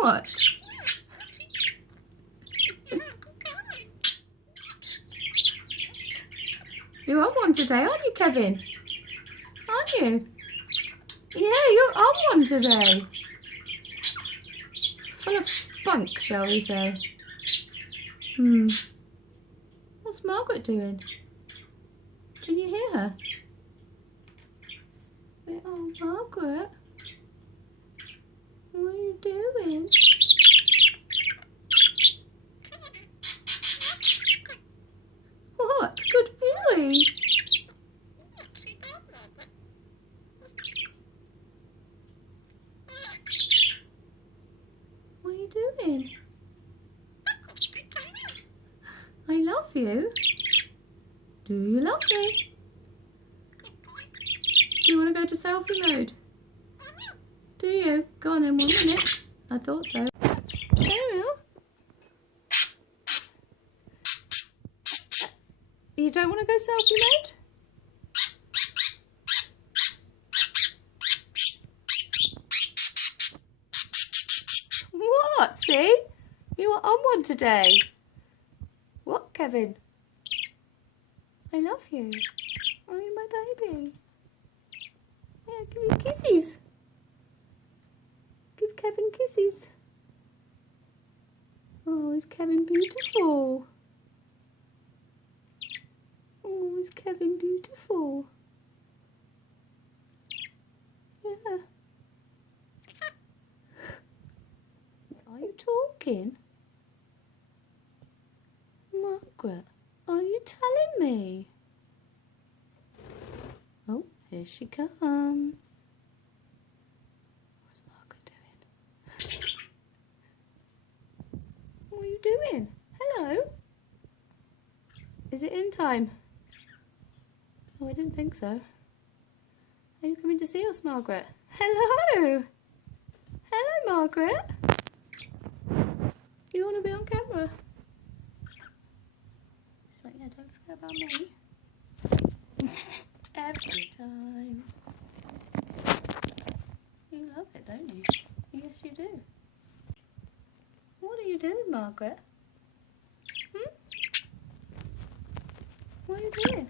What? You're on one today, aren't you, Kevin? Aren't you? Yeah, you're on one today. Full of spunk, shall we say. What's Margaret doing? Can you hear her? Oh, Margaret. What are you doing? What? Good boy. What are you doing? I love you. Do you love me? Do you want to go to selfie mode? Do you? Go on in 1 minute. I thought so. There we are. You don't want to go selfie mode? What? See? You were on one today. What, Kevin? I love you. Oh, you're my baby. Yeah, give me kisses. Give Kevin kisses. Oh, is Kevin beautiful? Oh, is Kevin beautiful? Yeah. Are you talking? Margaret, are you telling me? Oh, here she comes. What's Margaret doing? What are you doing? Hello? Is it in time? Oh, I didn't think so. Are you coming to see us, Margaret? Hello! Hello, Margaret. You want to be on camera? She's like, yeah, don't forget about me. Every time. You love it, don't you? Yes, you do. What are you doing, Margaret? What are you doing?